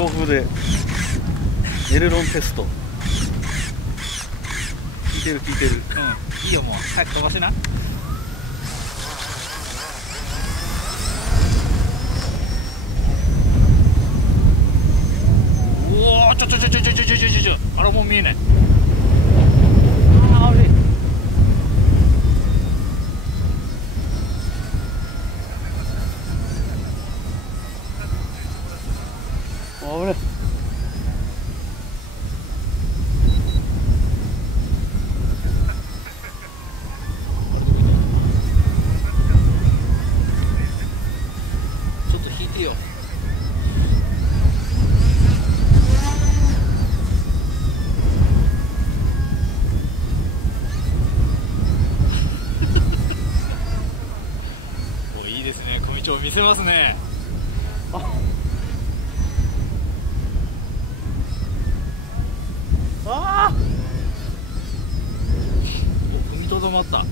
強風でエレロンテスト効いてる効いてる。うん、いいよ、もう早く飛ばしな。おお、ちょあれもう見えない。あー、危ない。危ない。ちょっと引いてよ。お、いいですね、小道を見せますね。ああ、お、踏みとどまった。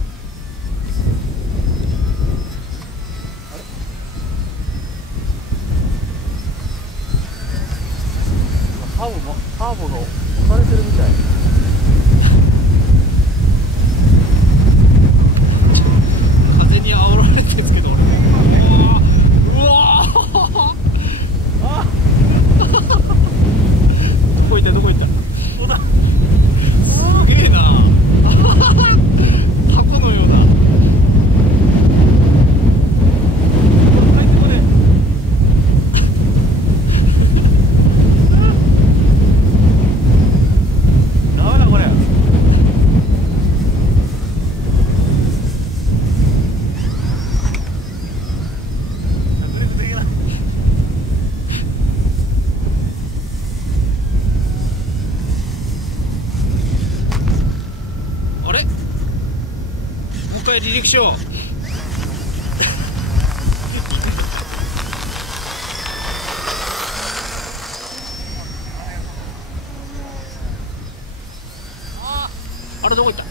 カーボが押されてるみたい。風に煽られてるんですけど、俺。うわあどこ行ったどこ行った。ここだ。すげえな。タコのようだ。ダメだこれ。着陸できない。あれ、もう一回離陸しよう。あれどこ行った。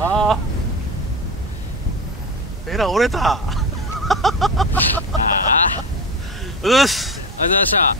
ああ、エラ折れた。ああ、うっす。ありがとうございました。